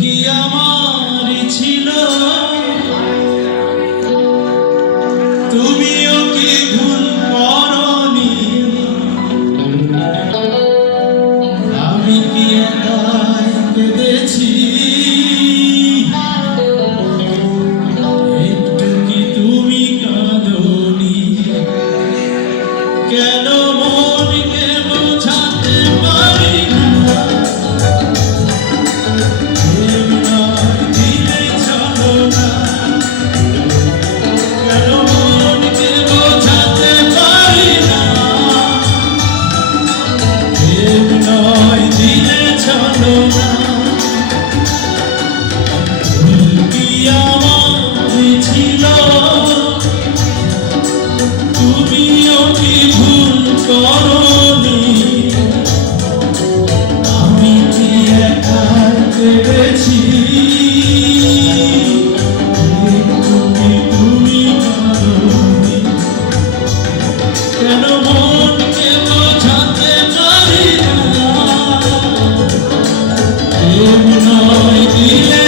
কি 都不再